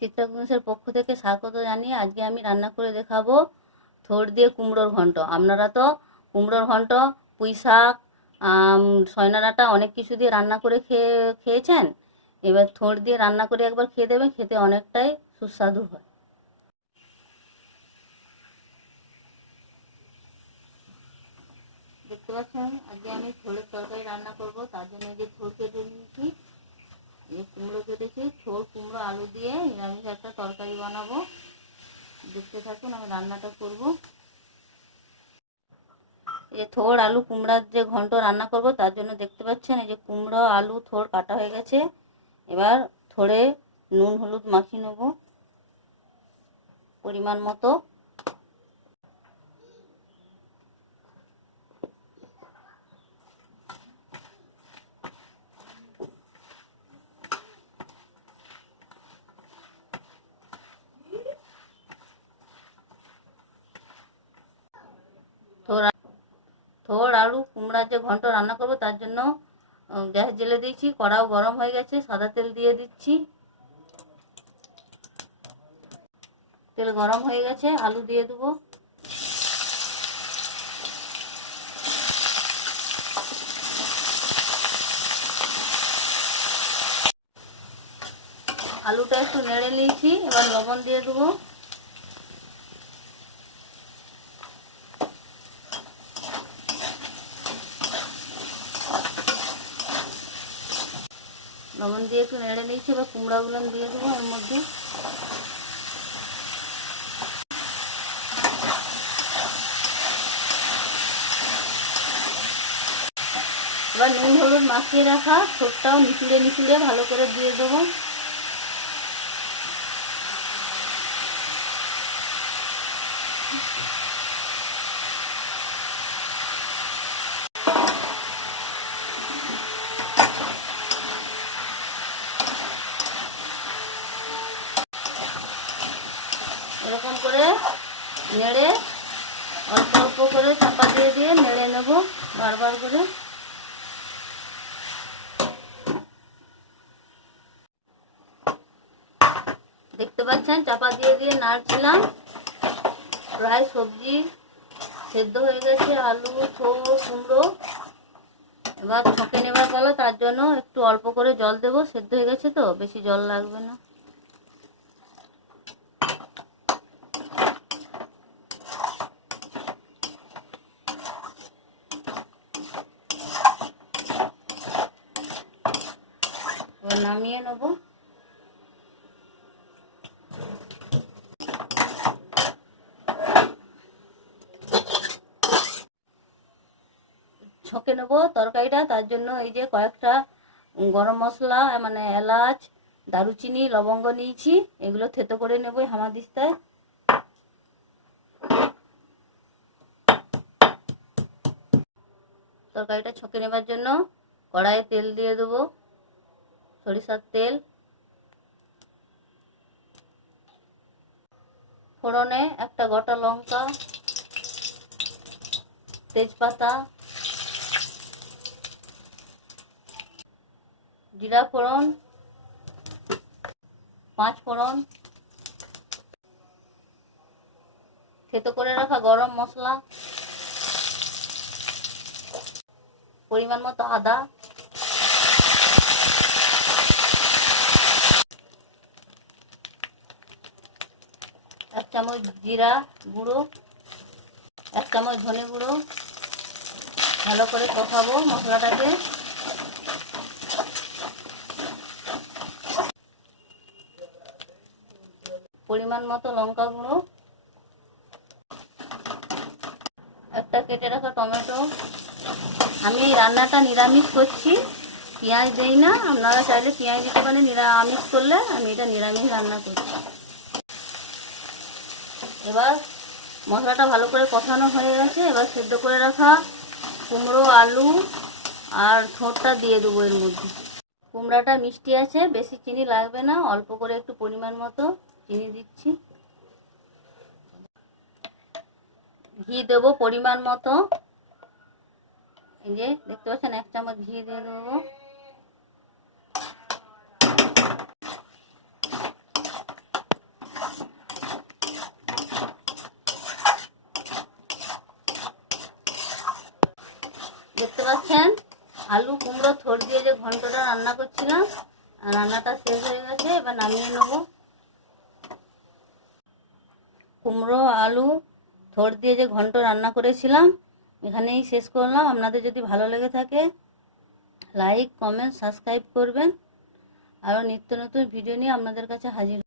চিত্রকুঞ্জের পক্ষ থেকে স্বাগত জানিয়ে আজকে আমি রান্না করে দেখাবো থোড় দিয়ে কুমড়োর ঘন্ট। আপনারা তো কুমড়োর ঘন্ট, পুঁই শাক, সয়না ডাঁটা অনেক কিছু দিয়ে রান্না করে খেয়েছেন। এবার থোড় দিয়ে রান্না করে একবার খেয়ে দেবেন, খেতে অনেকটাই সুস্বাদু হয়। দেখতে পাচ্ছেন আজকে আমি থোড়ের তরকারি রান্না করব। তার জন্য যে থোড় কেটে নিয়েছি, এই কুমড়ো কেটেছি, থোড় কুমড়ো আলু দিয়ে নিরামিষ একটা তরকারি বানাবো। দেখতে থাকুন আমি রান্নাটা করব। এই থোড় আলু কুমড়ার যে ঘন্ট রান্না করব তার জন্য দেখতে পাচ্ছেন এই যে কুমড়ো আলু থোড় কাটা হয়ে গেছে। এবার থোড়ে নুন হলুদ মাখিয়ে নেব পরিমাণ মতো। থোড় আলু কুমড়ার যে ঘন্ট রান্না করব তার জন্য গ্যাস জ্বেলে দিয়েছি, কড়াও গরম হয়ে গেছে, সাদা তেল দিয়ে দিচ্ছি। তেল গরম হয়ে গেছে, আলু দিয়ে দেবো। আলুটা একটু নেড়ে নিয়েছি, এবার লবণ দিয়ে দেবো। লবণ দিয়ে একটু নেড়ে নিয়েছি, এবার কুমড়াগুলো দিয়ে দেবো এর মধ্যে। এবার নুন হলুদ মাখিয়ে রাখা ছোটটাও নিচুড়ে নিচুড়ে ভালো করে দিয়ে দেবো। এরকম করে নেড়ে অল্প অল্প করে চাপা দিয়ে দিয়ে নেড়ে নেব বারবার করে। দেখতে পাচ্ছেন চাপা দিয়ে দিয়ে নাড়ছিলাম, প্রায় সবজি সেদ্ধ হয়ে গেছে, আলু থোড় কুমড়ো। এবার ছকে নেবার পালা, তার জন্য একটু অল্প করে জল দেব, সেদ্ধ হয়ে গেছে তো বেশি জল লাগবে না। এবার নামিয়ে নেব। ছকে নেব তরকারিটা, তার জন্য এই যে কয়েকটা গরম মশলা মানে এলাচ, দারুচিনি, লবঙ্গ নিয়েছি, এগুলো থেতো করে নেব হামাদিস্তায়। তরকারিটা ছকে নেবার জন্য কড়াইয়ে তেল দিয়ে দেবো, সরিষার তেল। ফোড়নে একটা গোটা লঙ্কা, তেজপাতা, জিরা ফোড়ন, 5 ফোড়ন, থেতো করে রাখা গরম মশলা, পরিমাণ মতো আদা, এক চামচ জিরা গুঁড়ো, 1 চামচ ধনে গুঁড়ো। ভালো করে কষাবো মশলাটাকে। পরিমাণ মতো লঙ্কা গুঁড়ো, একটা কেটে রাখা টমেটো। আমি রান্নাটা নিরামিষ করছি, পেঁয়াজ দেই না, আপনারা চাইলে পেঁয়াজ দিতে পারেন। নিরামিষ করলে আমি এটা নিরামিষ রান্না করছি। এবার মশলাটা ভালো করে কষানো হয়ে গেছে, এবার সেদ্ধ করে রাখা কুমড়ো আলু আর থোড়টা দিয়ে দেবো এর মধ্যে। কুমড়াটা মিষ্টি আছে, বেশি চিনি লাগবে না, অল্প করে একটু পরিমাণ মতো চিনি দিচ্ছি। ঘি দেবো পরিমাণ মতো, এই যে দেখতে পাচ্ছেন 1 চামচ ঘি দিয়ে দেবো। দেখতে পাচ্ছেন আলু কুমড়ো থোড় দিয়ে যে ঘন্টটা রান্না করছিলাম, রান্নাটা শেষ হয়ে গেছে, এবার নামিয়ে নেব। কুমড়ো আলু থোড় দিয়ে যে ঘন্ট রান্না করেছিলাম এখানেই শেষ করলাম। আপনাদের যদি ভালো লেগে থাকে লাইক কমেন্ট সাবস্ক্রাইব করবেন। আরও নিত্য নতুন ভিডিও নিয়ে আপনাদের কাছে হাজির